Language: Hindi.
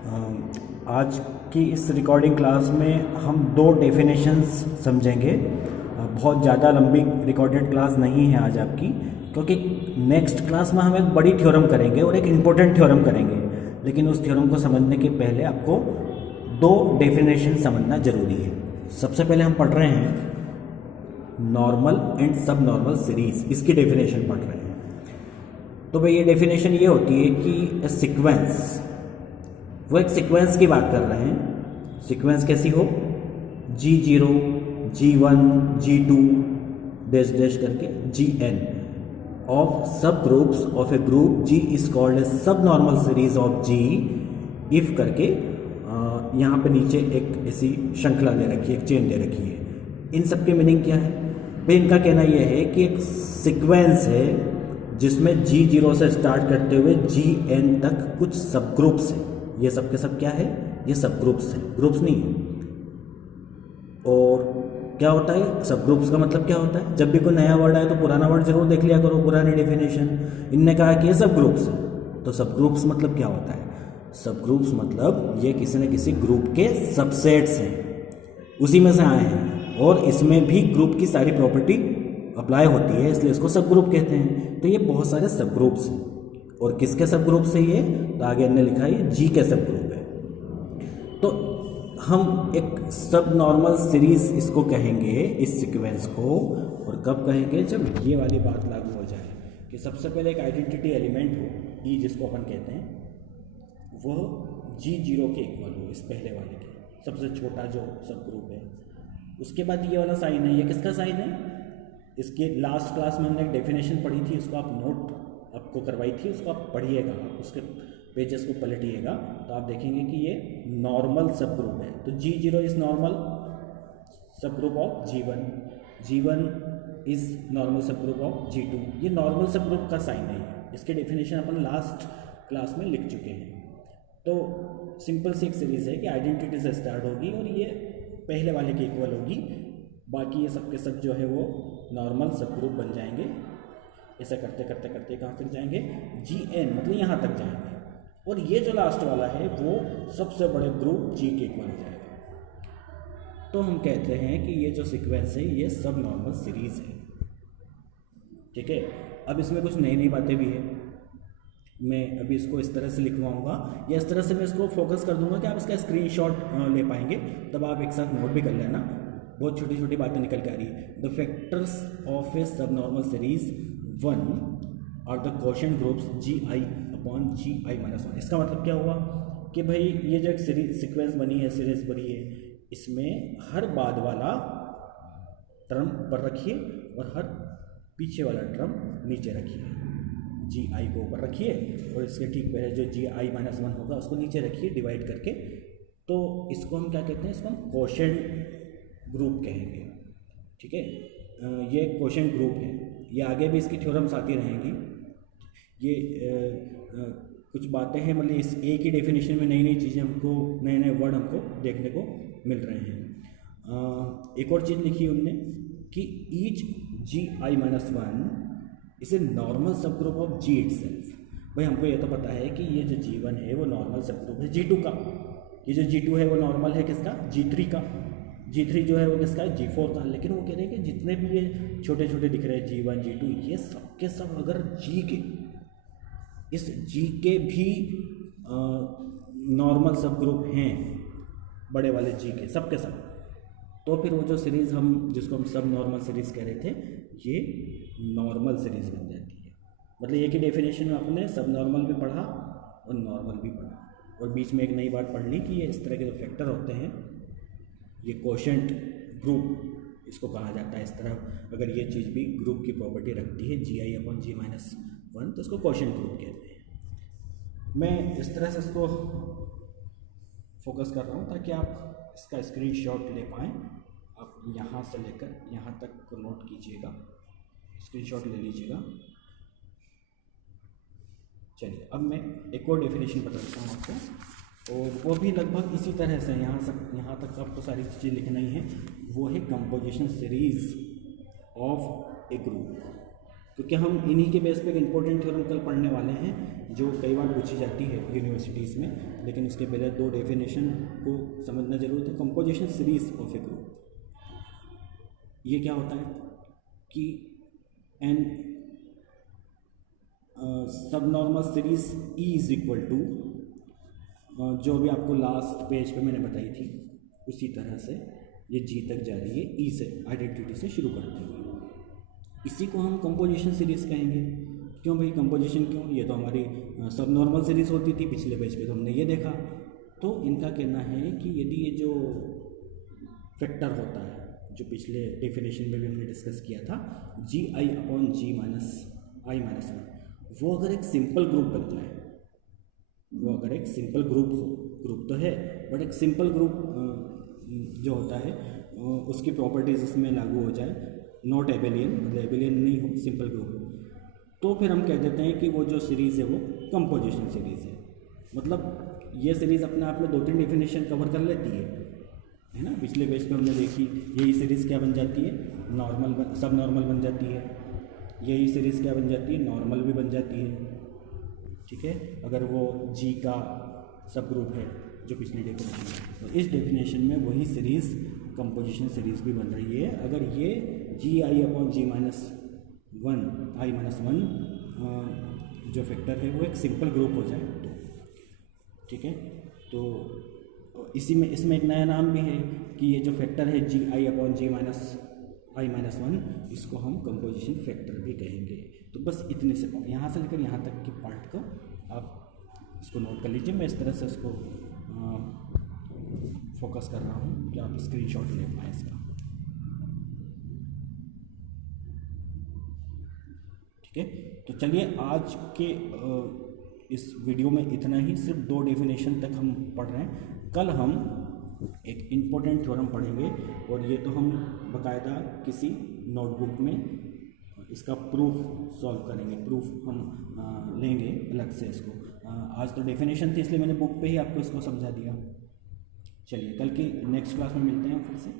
आज की इस रिकॉर्डिंग क्लास में हम दो डेफिनेशंस समझेंगे। बहुत ज़्यादा लंबी रिकॉर्डेड क्लास नहीं है आज आपकी, क्योंकि नेक्स्ट क्लास में हम एक बड़ी थ्योरम करेंगे और एक इम्पोर्टेंट थ्योरम करेंगे। लेकिन उस थ्योरम को समझने के पहले आपको दो डेफिनेशन समझना ज़रूरी है। सबसे पहले हम पढ़ रहे हैं नॉर्मल एंड सब नॉर्मल सीरीज़, इसकी डेफिनेशन पढ़ रहे हैं। तो भाई ये डेफिनेशन ये होती है कि सीक्वेंस, वो एक सीक्वेंस की बात कर रहे हैं। सीक्वेंस कैसी हो, G0, G1, G2 dash dash करके Gn of sub groups of a group G is called a sub normal series of G if करके यहाँ पे नीचे एक ऐसी श्रृंखला दे रखी है, एक चेन दे रखी है। इन सब के मीनिंग क्या है भाई? इनका कहना यह है कि एक सीक्वेंस है जिसमें G0 से स्टार्ट करते हुए Gn तक कुछ सब ग्रुप्स हैं। ये सब के सब क्या है? ये सब ग्रुप्स हैं, ग्रुप्स नहीं है। और क्या होता है सब ग्रुप्स का मतलब क्या होता है? जब भी कोई नया वर्ड आए तो पुराना वर्ड जरूर देख लिया करो, पुरानी डेफिनेशन। इनने कहा कि ये सब ग्रुप्स है, तो सब ग्रुप्स मतलब क्या होता है? सब ग्रुप्स मतलब ये किसी न किसी ग्रुप के सबसेट्स हैं, उसी में से आए हैं, और इसमें भी ग्रुप की सारी प्रॉपर्टी अप्लाई होती है, इसलिए इसको सब ग्रुप कहते हैं। तो ये बहुत सारे सब ग्रुप्स हैं। और किसके सब ग्रुप है ये? तो आगे इन्होंने लिखा है जी के सब ग्रुप है। तो हम एक सब नॉर्मल सीरीज इसको कहेंगे, इस सीक्वेंस को। और कब कहेंगे? जब ये वाली बात लागू हो जाए कि सबसे पहले एक आइडेंटिटी एलिमेंट हो, ई जिसको अपन कहते हैं, वह G0 के इक्वल हो, इस पहले वाले के, सबसे छोटा जो सब ग्रुप है। उसके बाद ये वाला साइन है, ये किसका साइन है? इसके लास्ट क्लास में हमने एक डेफिनेशन पढ़ी थी, उसको आप नोट आपको करवाई थी, उसको आप पढ़िएगा, उसके पेजेस को पलटिएगा तो आप देखेंगे कि ये नॉर्मल सब ग्रुप है। तो G0 इज नॉर्मल सब group of G1, G1 is normal सब ग्रुप ऑफ G2। ये नॉर्मल सब ग्रुप का साइन है। इसके डेफिनेशन अपन लास्ट क्लास में लिख चुके हैं। तो सिंपल सी एक सीरीज है कि आइडेंटिटी से स्टार्ट होगी और ये पहले वाले के इक्वल होगी। बाकी ये सब के सब जो है वो नॉर्मल सब ग्रुप बन जाएंगे। ऐसा करते करते करते कहाँ तक जाएंगे? Gn, मतलब यहाँ तक जाएंगे। और ये जो लास्ट वाला है वो सबसे बड़े ग्रुप G के इक्वल हो जाएगा। तो हम कहते हैं कि ये जो सीक्वेंस है ये सब नॉर्मल सीरीज है। ठीक है। अब इसमें कुछ नई नई बातें भी है। मैं अभी इसको इस तरह से लिखवाऊंगा, या इस तरह से मैं इसको फोकस कर दूंगा कि आप इसका स्क्रीनशॉट ले पाएंगे, तब आप एक साथ नोट भी कर लेना। बहुत छोटी छोटी बातें निकल के आ रही है। The factors of a sub normal series 1 are the quotient groups Gi upon Gi minus 1। इसका मतलब क्या हुआ कि भाई ये जो एक सीक्वेंस बनी है, सीरीज बनी है, इसमें हर बाद वाला टर्म ऊपर रखिए और हर पीछे वाला टर्म नीचे रखिए। Gi को ऊपर रखिए और इसके ठीक पहले जो Gi माइनस 1 होगा उसको नीचे रखिए डिवाइड करके। तो इसको हम क्या कहते हैं? इसको हम क्वोशिएंट ग्रुप कहेंगे। ठीक है। ये क्वोशिएंट ग्रुप है। ये आगे भी इसकी थ्योरम्स आती रहेंगी। ये कुछ बातें हैं, मतलब इस एक ही डेफिनेशन में नई नई चीज़ें हमको, नए नए वर्ड हमको देखने को मिल रहे हैं। एक और चीज़ लिखी है उनने कि each Gi minus 1 is a normal सब ग्रुप ऑफ G इटसेल्फ। भाई हमको ये तो पता है कि ये जो G1 है वो नॉर्मल सब ग्रुप है G2 का। ये जो G2 है वो नॉर्मल है किसका? G3 का। G3 जो है वो किसका है? G4 का। लेकिन वो कह रहे हैं कि जितने भी ये छोटे छोटे दिख रहे हैं G1, G2, ये सब के सब अगर G के, इस G के भी नॉर्मल सब ग्रुप हैं, बड़े वाले G के सब के सब, तो फिर वो जो सीरीज़ हम जिसको हम सब नॉर्मल सीरीज़ कह रहे थे, ये नॉर्मल सीरीज़ बन जाती है। मतलब एक ही डेफिनेशन में आपने सब नॉर्मल भी पढ़ा और नॉर्मल भी पढ़ा, और बीच में एक नई बात पढ़ ली कि ये इस तरह के जो फैक्टर होते हैं, ये क्वोशिएंट ग्रुप इसको कहा जाता है। इस तरह अगर ये चीज़ भी ग्रुप की प्रॉपर्टी रखती है Gi अपॉन G माइनस 1, तो इसको क्वोशिएंट ग्रुप कहते हैं। मैं इस तरह से इसको फोकस कर रहा हूँ ताकि आप इसका स्क्रीनशॉट ले पाएँ। आप यहाँ से लेकर यहाँ तक को नोट कीजिएगा, स्क्रीनशॉट ले लीजिएगा। चलिए अब मैं एक और डेफिनेशन बताता हूँ आपको, और वो भी लगभग इसी तरह से यहाँ तक आपको सारी चीज़ें लिखना ही है। वो है composition series of a group. क्योंकि हम इन्हीं के बेस पे एक इंपॉर्टेंट थ्योरम कल पढ़ने वाले हैं जो कई बार पूछी जाती है यूनिवर्सिटीज़ में, लेकिन उसके पहले दो डेफिनेशन को समझना जरूरी है। Composition series of a group, ये क्या होता है कि N sub normal series E is equal to, जो भी आपको लास्ट पेज पे मैंने बताई थी उसी तरह से ये G तक जा रही है, E से आइडेंटिटी से शुरू करते हुए। इसी को हम कंपोजिशन सीरीज़ कहेंगे। क्यों भाई कंपोजिशन क्यों? ये तो हमारी सब नॉर्मल सीरीज़ होती थी, पिछले पेज पे तो हमने ये देखा। तो इनका कहना है कि यदि ये जो वेक्टर होता है, जो पिछले डेफिनेशन में भी हमने डिस्कस किया था, GI upon G minus I minus 1, वो अगर एक सिंपल ग्रुप बन जाए, वो अगर एक सिंपल ग्रुप हो, ग्रुप तो है बट एक सिंपल ग्रुप जो होता है उसकी प्रॉपर्टीज़ इसमें लागू हो जाए, नॉट एबेलियन, मतलब एबेलियन नहीं हो, सिंपल ग्रुप हो, तो फिर हम कह देते हैं कि वो जो सीरीज़ है वो कंपोजिशन सीरीज़ है। मतलब ये सीरीज़ अपने आप में 2-3 डेफिनेशन कवर कर लेती है ना। पिछले पेज पे हमने देखी, यही सीरीज़ क्या बन जाती है, नॉर्मल सब नॉर्मल बन जाती है। यही सीरीज़ क्या बन जाती है, नॉर्मल भी बन जाती है। ठीक है, अगर वो G का सब ग्रुप है जो पिछली डेफिनेशन है, तो इस डेफिनेशन में वही सीरीज़ कंपोजिशन सीरीज़ भी बन रही है अगर ये GI upon G minus 1 I minus 1 जो फैक्टर है वो एक सिंपल ग्रुप हो जाए तो। ठीक है, तो इसमें एक नया नाम भी है कि ये जो फैक्टर है GI upon G minus I minus 1, इसको हम कंपोजिशन फैक्टर भी कहेंगे। तो बस इतने से यहाँ से लेकर यहाँ तक के पार्ट को आप इसको नोट कर लीजिए। मैं इस तरह से इसको फोकस कर रहा हूँ कि आप स्क्रीनशॉट ले पाएँ इसका। ठीक है, तो चलिए आज के इस वीडियो में इतना ही। सिर्फ 2 डेफिनेशन तक हम पढ़ रहे हैं। कल हम एक इम्पोर्टेंट थ्योरम पढ़ेंगे और ये तो हम बाकायदा किसी नोटबुक में इसका प्रूफ सॉल्व करेंगे, प्रूफ हम लेंगे अलग से इसको। आज तो डेफिनेशन थी इसलिए मैंने बुक पे ही आपको इसको समझा दिया। चलिए कल की नेक्स्ट क्लास में मिलते हैं फिर से।